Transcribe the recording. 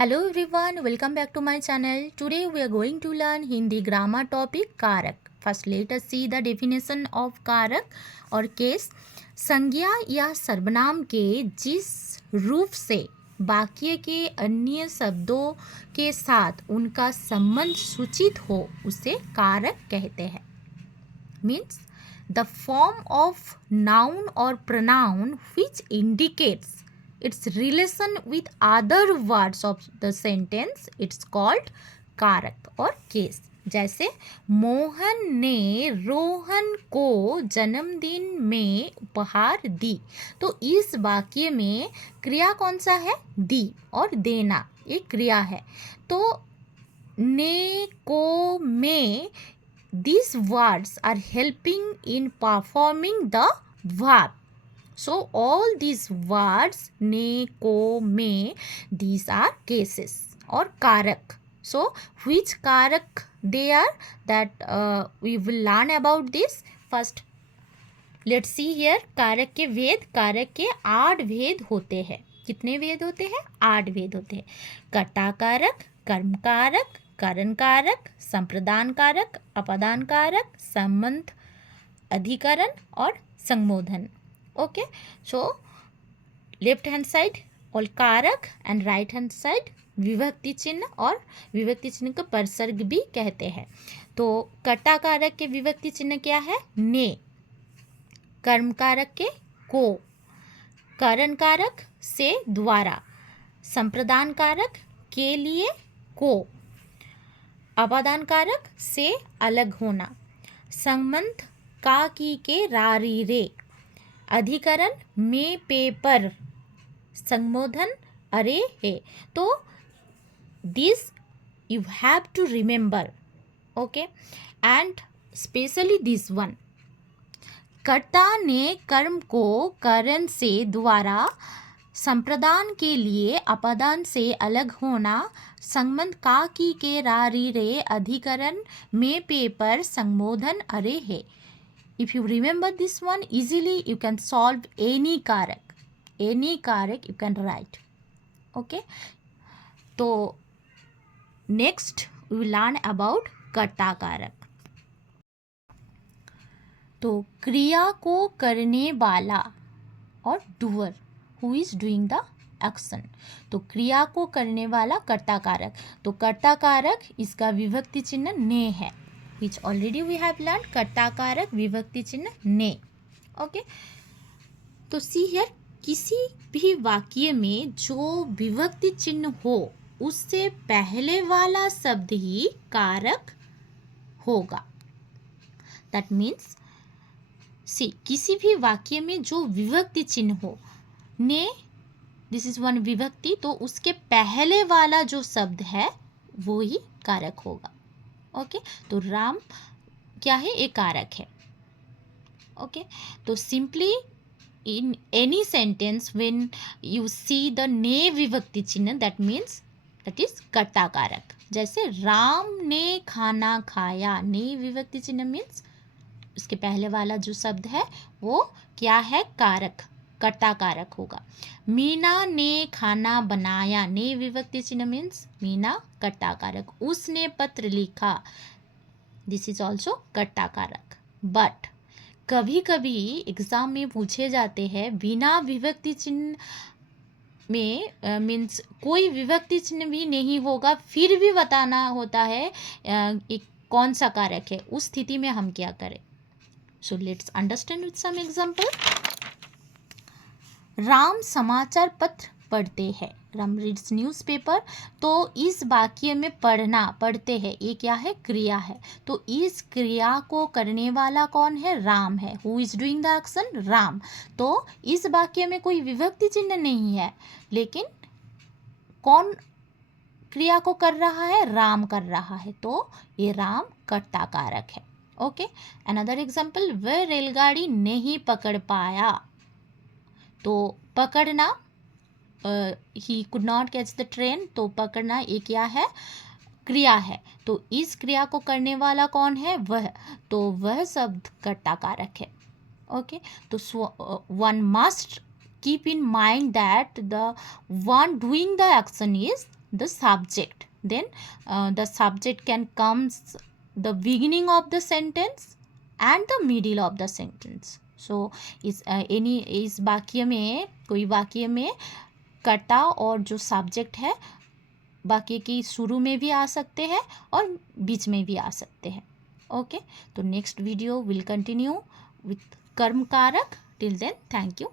Hello everyone, welcome back to my channel. Today we are going to learn Hindi grammar topic कारक. First let us see the definition of कारक और case. संज्ञा या सर्वनाम के जिस रूप से वाक्य के अन्य शब्दों के साथ उनका संबंध सूचित हो उसे कारक कहते हैं. Means the form of noun or pronoun which indicates its relation with other words of the sentence, it's called कारक और केस. जैसे मोहन ने रोहन को जन्मदिन में उपहार दी. तो इस वाक्य में क्रिया कौन सा है? दी और देना एक क्रिया है. तो ने को में these words are helping in performing the verb. So all these words ne, ko, me, these are cases or karak. So which karak they are, that we will learn about this. First let's see here. कारक के वेद. कारक के 8 भेद होते हैं. कितने वेद होते हैं? 8 भेद होते हैं. कर्ता कारक, कर्म कारक, कारण कारक, संप्रदान कारक, अपादान कारक, संबंध, अधिकरण और संबोधन. Okay, so left hand side all कारक एंड राइट हैंड साइड विभक्ति चिन्ह, और विभक्ति चिन्ह को परसर्ग भी कहते हैं. तो कर्ता कारक के विभक्ति चिन्ह क्या है? ने. कर्म कारक के को. कारण कारक से द्वारा. संप्रदान कारक के लिए को. अपादान कारक से अलग होना. संबंध का की के रारी रे. अधिकरण में पेपर. संबोधन अरे है. तो this you have to remember. Okay, and specially this one. कर्ता ने कर्म को कारण से द्वारा. संप्रदान के लिए अपादान से अलग होना. संबंध का की के रारी रे. अधिकरण में पेपर. संबोधन अरे है. If you remember this one easily, you can solve any karak. Any karak you can write. Okay. तो next we will learn about कर्ता कारक. तो क्रिया को करने वाला और doer who is doing the action. तो क्रिया को करने वाला कर्ता कारक. तो कर्ता कारक इसका विभक्ति चिन्ह ने है. which already we have learned. कर्ता कारक विभक्ति चिन्ह ने. ओके, तो सी हियर, किसी भी वाक्य में जो विभक्ति चिन्ह हो उससे पहले वाला शब्द ही कारक होगा. दैट मीन्स सी, किसी भी वाक्य में जो विभक्ति चिन्ह हो, ने दिस इज वन विभक्ति, तो उसके पहले वाला जो शब्द है वो ही कारक होगा. ओके, तो राम क्या है? एक कारक है. ओके, तो simply in any sentence when you see the ने विभक्ति चिन्ह, दैट मीन्स दैट इज कर्ता कारक. जैसे राम ने खाना खाया. ने विभक्ति चिन्ह मीन्स उसके पहले वाला जो शब्द है वो क्या है? कारक, कर्ता कारक होगा. मीना ने खाना बनाया. ने विभक्ति चिन्ह मीन्स मीना कर्ता कारक. उसने पत्र लिखा. दिस इज ऑल्सो कर्ता कारक. बट कभी कभी एग्जाम में पूछे जाते हैं बिना विभक्ति चिन्ह में, मीन्स कोई विभक्ति चिन्ह भी नहीं होगा, फिर भी बताना होता है एक कौन सा कारक है. उस स्थिति में हम क्या करें? So let's understand with some example. Ram समाचार पत्र पढ़ते हैं. Ram reads newspaper. तो इस वाक्य में पढ़ना, पढ़ते हैं, ये क्या है? क्रिया है. तो इस क्रिया को करने वाला कौन है? राम है. Who is doing the action? Ram. तो इस वाक्य में कोई विभक्ति चिन्ह नहीं है, लेकिन कौन क्रिया को कर रहा है? राम कर रहा है. तो ये राम कर्ता कारक है. Okay, another example. वह रेलगाड़ी नहीं पकड़ पाया. तो पकड़ना, he could not catch the train. तो पकड़ना ये क्या है? क्रिया है. तो इस क्रिया को करने वाला कौन है? वह. तो वह शब्द कर्ता कारक है. ओके, तो one must keep in mind that the one doing the action is the subject. Then the subject can comes the beginning of the sentence and the middle of the sentence. So इस वाक्य में, कोई वाक्य में कर्ता और जो subject है वाक्य की शुरू में भी आ सकते हैं और बीच में भी आ सकते हैं. ओके, तो next video will continue with कर्म कारक. Till then, thank you.